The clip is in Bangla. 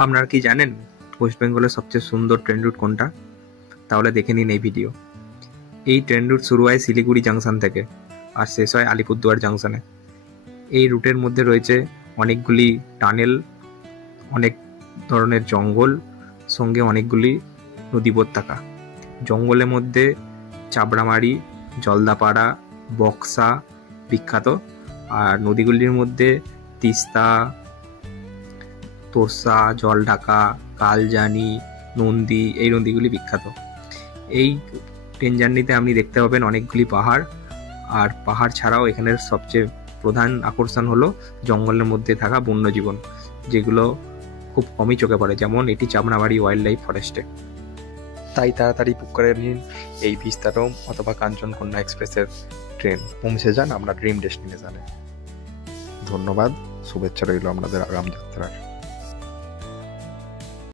আপনারা কি জানেন ওয়েস্ট বেঙ্গলের সবচেয়ে সুন্দর ট্রেন রুট কোনটা? তাহলে দেখে নিন এই ভিডিও। এই ট্রেন রুট শুরু হয় শিলিগুড়ি জাংশন থেকে আর শেষ হয় আলিপুরদুয়ার জাংশনে। এই রুটের মধ্যে রয়েছে অনেকগুলি টানেল, অনেক ধরনের জঙ্গল, সঙ্গে অনেকগুলি নদী উপত্যকা। জঙ্গলের মধ্যে চাবড়ামারি, জলদাপাড়া, বক্সা বিখ্যাত, আর নদীগুলির মধ্যে তিস্তা, তোর্সা, জলঢাকা, কালজানি, নন্দী, এই নদীগুলি বিখ্যাত। এই ট্রেন জার্নিতে আপনি দেখতে পাবেন অনেকগুলি পাহাড়, আর পাহাড় ছাড়াও এখানের সবচেয়ে প্রধান আকর্ষণ হলো জঙ্গলের মধ্যে থাকা বন্যজীবন, যেগুলো খুব কমই চোখে পড়ে, যেমন এটি চাবড়ামারি ওয়াইল্ড লাইফ ফরেস্টে। তাই তাড়াতাড়ি বুক করে নিন এই ভিস্তারম অথবা কাঞ্চনকন্যা এক্সপ্রেসের ট্রেন। পৌঁছে যান আপনার ড্রিম ডেস্টিনেশনে। ধন্যবাদ, শুভেচ্ছা রইল আপনাদের আগাম যাত্রার।